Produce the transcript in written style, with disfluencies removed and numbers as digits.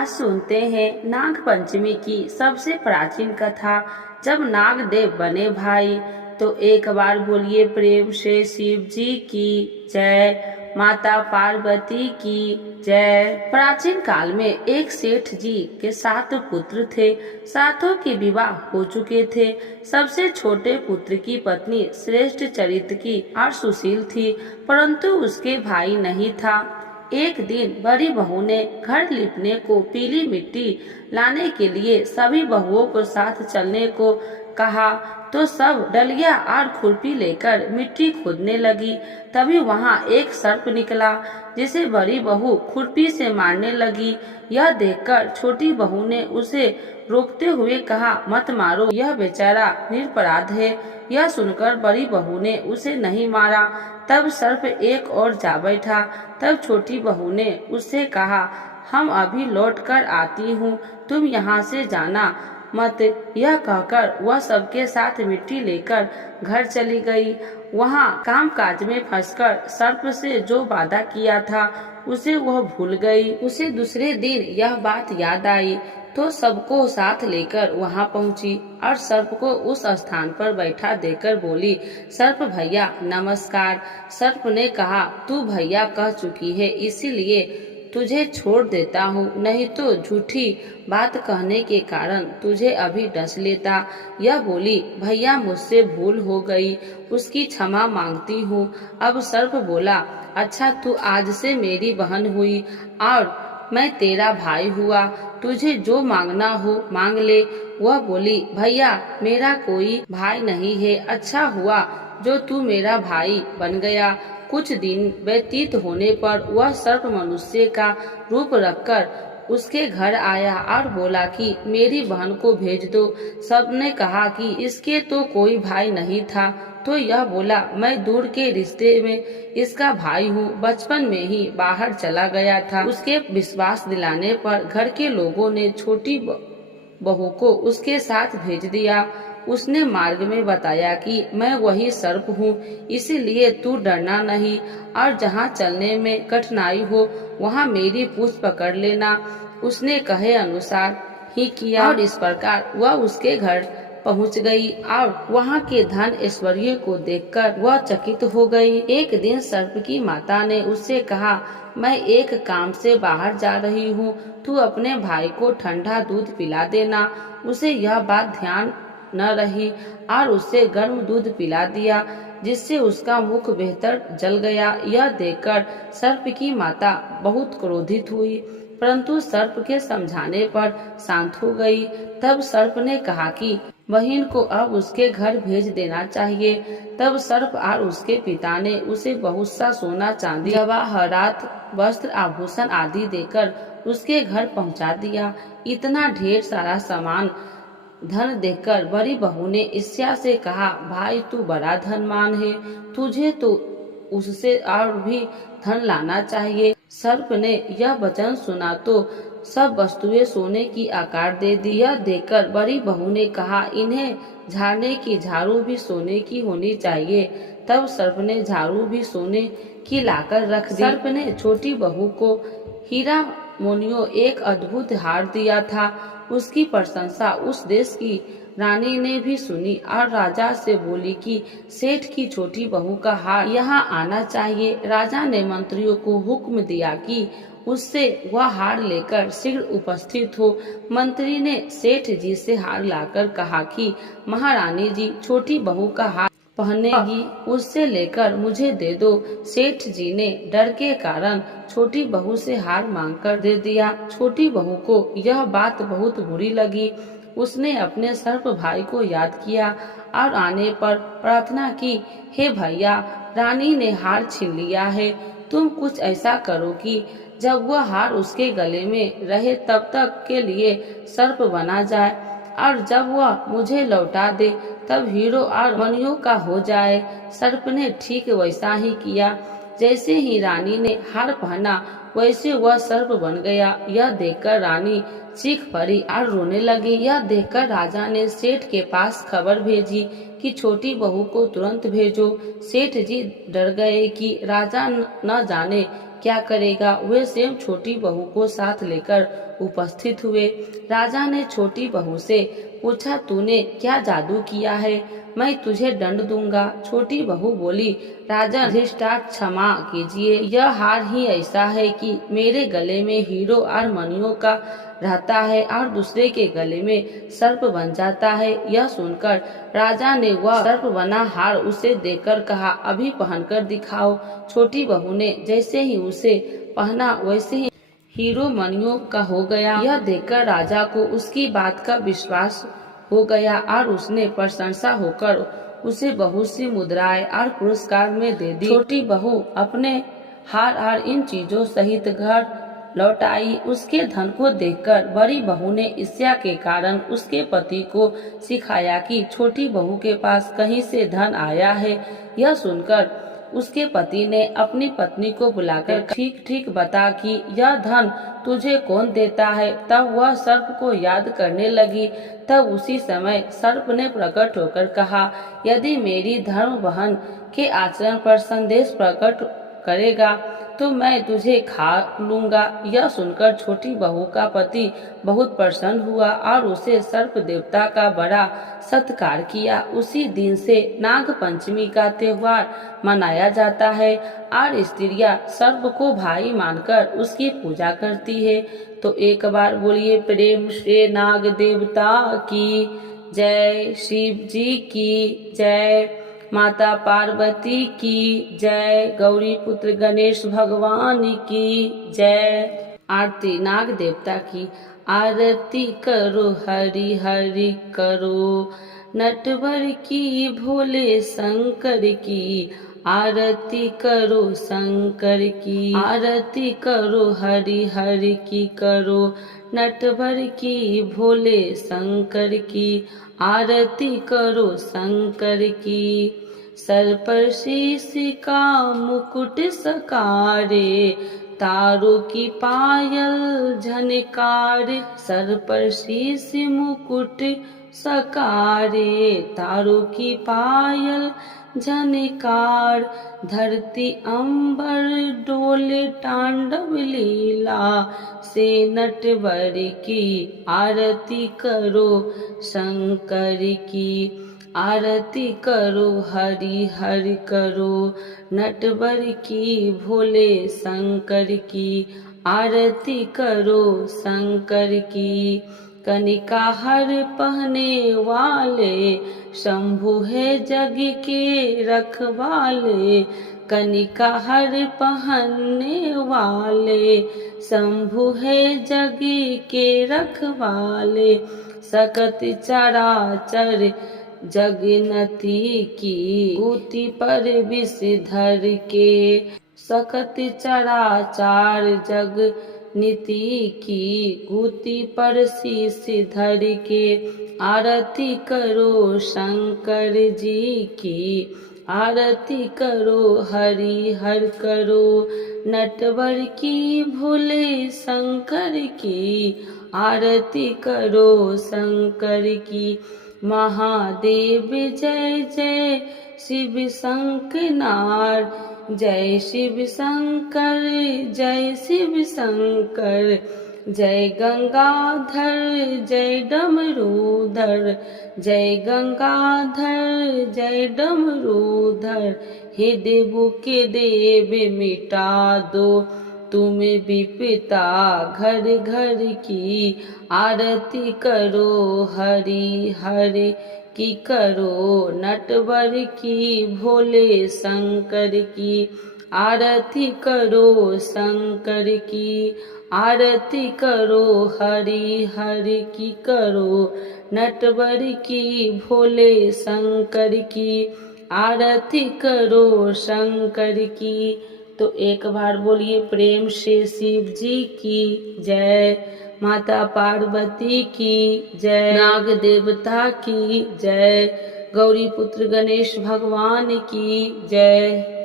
आज सुनते हैं नाग पंचमी की सबसे प्राचीन कथा। जब नाग देव बने भाई तो एक बार बोलिए प्रेम से शिव जी की जय, माता पार्वती की जय। प्राचीन काल में एक सेठ जी के 7 पुत्र थे। सातों के विवाह हो चुके थे। सबसे छोटे पुत्र की पत्नी श्रेष्ठ चरित्र की और सुशील थी, परंतु उसके भाई नहीं था। एक दिन बड़ी बहू ने घर लिपने को पीली मिट्टी लाने के लिए सभी बहुओं को साथ चलने को कहा, तो सब डलिया और खुरपी लेकर मिट्टी खोदने लगी। तभी वहां एक सर्प निकला, जिसे बड़ी बहू खुरपी से मारने लगी। यह देखकर छोटी बहू ने उसे रोकते हुए कहा, मत मारो, यह बेचारा निरपराध है। यह सुनकर बड़ी बहू ने उसे नहीं मारा। तब सर्प एक और जा बैठा। तब छोटी बहू ने उससे कहा, हम अभी लौट कर आती हूँ, तुम यहाँ से जाना मत। यह कहकर वह सबके साथ मिट्टी लेकर घर चली गई। वहाँ कामकाज में फंसकर सर्प से जो वादा किया था उसे वह भूल गई। उसे दूसरे दिन यह बात याद आई तो सबको साथ लेकर वहां पहुंची और सर्प को उस स्थान पर बैठा देकर बोली, सर्प भैया नमस्कार। सर्प ने कहा, तू भैया कह चुकी है, इसीलिए तुझे छोड़ देता हूँ, नहीं तो झूठी बात कहने के कारण तुझे अभी डस लेता। यह बोली, भैया मुझसे भूल हो गई, उसकी क्षमा मांगती हूँ। अब सर्प बोला, अच्छा तू आज से मेरी बहन हुई और मैं तेरा भाई हुआ, तुझे जो मांगना हो मांग ले। वह बोली, भैया मेरा कोई भाई नहीं है, अच्छा हुआ जो तू मेरा भाई बन गया। कुछ दिन व्यतीत होने पर वह सर्प मनुष्य का रूप रखकर उसके घर आया और बोला कि मेरी बहन को भेज दो। सबने कहा कि इसके तो कोई भाई नहीं था, तो यह बोला, मैं दूर के रिश्ते में इसका भाई हूँ, बचपन में ही बाहर चला गया था। उसके विश्वास दिलाने पर घर के लोगों ने छोटी बहू को उसके साथ भेज दिया। उसने मार्ग में बताया कि मैं वही सर्प हूँ, इसीलिए तू डरना नहीं और जहाँ चलने में कठिनाई हो वहाँ मेरी पूंछ पकड़ लेना। उसने कहे अनुसार ही किया और इस प्रकार वह उसके घर पहुंच गई और वहां के धन ऐश्वर्य को देखकर वह चकित हो गई। एक दिन सर्प की माता ने उससे कहा, मैं एक काम से बाहर जा रही हूँ, तू अपने भाई को ठंडा दूध पिला देना। उसे यह बात ध्यान न रही और उसे गर्म दूध पिला दिया, जिससे उसका मुख बेहतर जल गया। यह देखकर सर्प की माता बहुत क्रोधित हुई, परंतु सर्प के समझाने पर शांत हो गई। तब सर्प ने कहा कि बहन को अब उसके घर भेज देना चाहिए। तब सर्प और उसके पिता ने उसे बहुत सा सोना चांदी जवाहरात वस्त्र आभूषण आदि देकर उसके घर पहुंचा दिया। इतना ढेर सारा सामान धन देखकर बड़ी बहू ने ईर्ष्या से कहा, भाई तू बड़ा धनवान है, तुझे तो उससे और भी धन लाना चाहिए। सर्प ने यह वचन सुना तो सब वस्तुएं सोने की आकार दे दी। यह देखकर बड़ी बहू ने कहा, इन्हें झाड़ने की झाड़ू भी सोने की होनी चाहिए। तब सर्प ने झाड़ू भी सोने की लाकर रख दी। सर्प ने छोटी बहू को हीरा मोनियो एक अद्भुत हार दिया था। उसकी प्रशंसा उस देश की रानी ने भी सुनी और राजा से बोली कि सेठ की छोटी बहू का हार यहाँ आना चाहिए। राजा ने मंत्रियों को हुक्म दिया कि उससे वह हार लेकर शीघ्र उपस्थित हो। मंत्री ने सेठ जी से हार लाकर कहा कि महारानी जी छोटी बहू का हार पहनेगी, उससे लेकर मुझे दे दो। सेठ जी ने डर के कारण छोटी बहू से हार मांगकर दे दिया। छोटी बहू को यह बात बहुत बुरी लगी। उसने अपने सर्प भाई को याद किया और आने पर प्रार्थना की, हे भैया, रानी ने हार छीन लिया है, तुम कुछ ऐसा करो कि जब वह हार उसके गले में रहे तब तक के लिए सर्प बना जाए और जब वह मुझे लौटा दे तब हीरो और मणियों का हो जाए। सर्प ने ठीक वैसा ही किया। जैसे ही रानी ने हार पहना वैसे वह सर्प बन गया। यह देखकर रानी चीख पड़ी और रोने लगी। यह देखकर राजा ने सेठ के पास खबर भेजी कि छोटी बहू को तुरंत भेजो। सेठ जी डर गए कि राजा न जाने क्या करेगा। वे स्वयं छोटी बहू को साथ लेकर उपस्थित हुए। राजा ने छोटी बहू से पूछा, तूने क्या जादू किया है? मैं तुझे दंड दूंगा। छोटी बहू बोली, राजा अधिष्ठान क्षमा कीजिए, यह हार ही ऐसा है कि मेरे गले में हीरो और मणियों का रहता है और दूसरे के गले में सर्प बन जाता है। यह सुनकर राजा ने वह सर्प बना हार उसे देकर कहा, अभी पहनकर दिखाओ। छोटी बहू ने जैसे ही उसे पहना वैसे ही हीरो मणियों का हो गया। यह देखकर राजा को उसकी बात का विश्वास हो गया और उसने प्रशंसा होकर उसे बहुत सी मुद्राएं और पुरस्कार में दे दी। छोटी बहू अपने हार और इन चीजों सहित घर लौट आई। उसके धन को देखकर बड़ी बहू ने ईर्ष्या के कारण उसके पति को सिखाया कि छोटी बहू के पास कहीं से धन आया है। यह सुनकर उसके पति ने अपनी पत्नी को बुलाकर ठीक ठीक बता कि यह धन तुझे कौन देता है। तब वह सर्प को याद करने लगी। तब उसी समय सर्प ने प्रकट होकर कहा, यदि मेरी धर्म बहन के आचरण पर संदेश प्रकट करेगा तो मैं तुझे खा लूंगा। यह सुनकर छोटी बहू का पति बहुत प्रसन्न हुआ और उसे सर्प देवता का बड़ा सत्कार किया। उसी दिन से नाग पंचमी का त्योहार मनाया जाता है और स्त्रियां सर्प को भाई मानकर उसकी पूजा करती है। तो एक बार बोलिए प्रेम से नाग देवता की जय, शिव जी की जय, माता पार्वती की जय, गौरी पुत्र गणेश भगवान की जय। आरती नाग देवता की। आरती करो हरि हरि करो, नटवर की भोले शंकर की। आरती करो शंकर की, आरती करो हरि हरि की करो, नटवर की भोले शंकर की। आरती करो शंकर की। सर पर शीश का मुकुट सकारे, तारों की पायल झनकारे। सर पर शीश मुकुट सकारे, तारों की पायल झनकार। धरती अंबर डोले तांडव लीला से, नटवर की आरती करो शंकर की। आरती करो हरि हरि करो, नटवर की भोले शंकर की। आरती करो शंकर की। कनिका हर पहने वाले, शंभु है जग के रखवाले। कनिका हर पहनने वाले, शंभु है जग के रखवाले। सकत चराचर जगनती की, गूती पर विष धर के। सकत चराचार जगनीति की, गूती पर शीश धर के। आरती करो शंकर जी की, आरती करो हरि हर करो, नटवर की भोले शंकर की। आरती करो शंकर की। महादेव जय जय शिव शंकरनार, जय शिव शंकर जय शिव शंकर। जय गंगाधर जय डमरूधर, जय गंगाधर जय डमरूधर। हे देवों के देव मिटा दो तुम विपदा घर घर की। आरती करो हरि हरि की करो, नटवर की भोले शंकर की। आरती करो शंकर की। आरती करो हरि हरि की करो, नटवर की भोले शंकर की। आरती करो शंकर की। तो एक बार बोलिए प्रेम से शिव जी की जय, माता पार्वती की जय, नाग देवता की जय, गौरी पुत्र गणेश भगवान की जय।